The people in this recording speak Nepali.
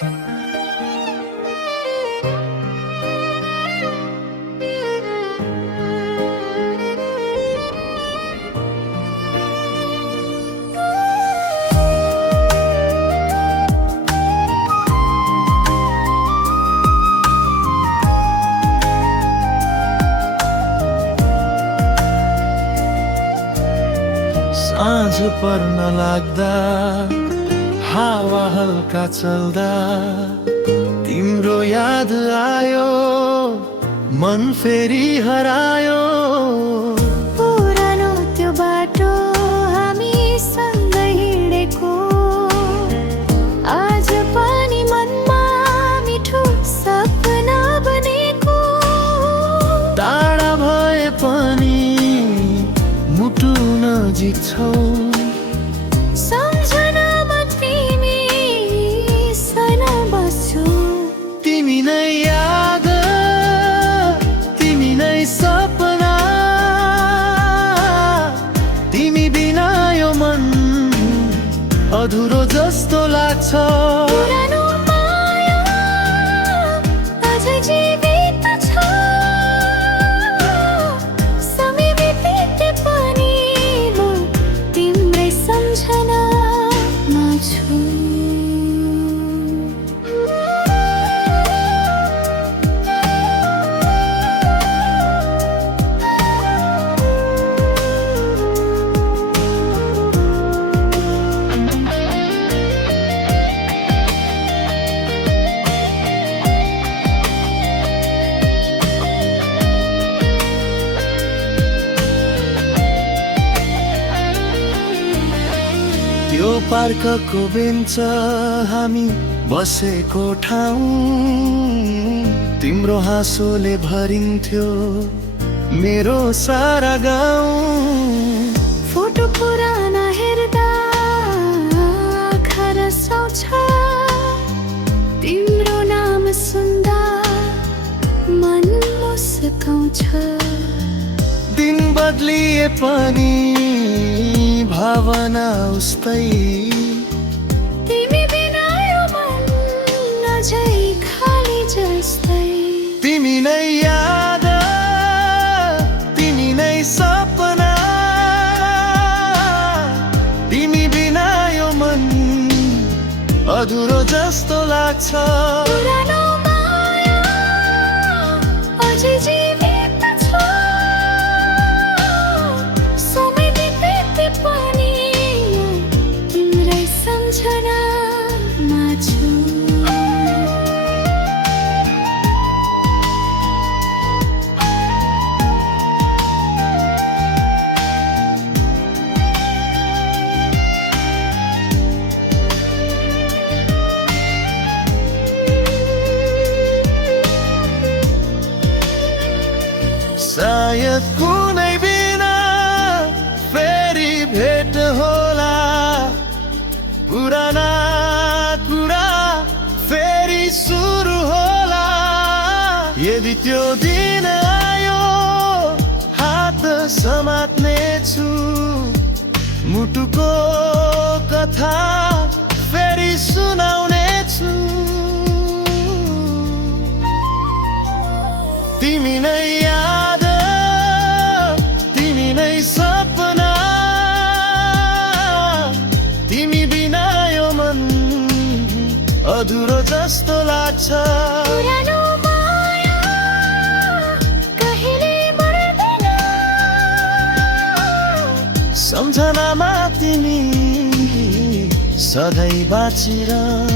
साँझ पर्न लाग्दा हावा हल्का चल्दा तिम्रो याद आयो, मन फेरि हरायो। पुरानो त्यो बाटो हामी सँगै हिँडेको, आज पनि मनमा मिठो सपना बनेको। टाढा भए पनि मुटु नजिक छौ, सम्झनामा तिमी सन बस्छौ। तिमी नै याद, तिमी नै सपना, तिमी बिना यो मन अधुरो जस्तो लाग्छ। पुरानो माया अझै जीवित छ, समय बिते पनि म तिम्रै सम्झनामा छु। त्यो पार्कको बेन्च हामी बसेको ठाउँ, तिम्रो हाँसोले भरिन्थ्यो मेरो सारा गाउँ। फोटो पुराना हेर्दा आँखा रसाउँछ, तिम्रो नाम सुन्दा मन मुस्काउँछ। दिन बदलिए पनि भावना उस्तै, तिमी बिना यो मन अझै खाली जस्तै। तिमी नै याद, तिमी नै सपना, तिमी बिना यो मन अधुरो जस्तो लाग्छ। पुरानो माया अझै जीवित छ, समय बिते पनि तिम्रै सम्झनामा छु। सायद कुनै बिना फेरि भेट होला, पुराना कुरा फेरि सुरु होला। यदि त्यो दिन आयो हात समात्ने छु, मुटुको कथा फेरि सुनाउने छु। तिमी नै याद, तिमी नै सपना, तिमी बिना यो मन अधुरो जस्तो लाग्छ। पुरानो माया कहिले मर्दैन, सम्झनामा तिमी सधैँ बाँचिरहन्छौ।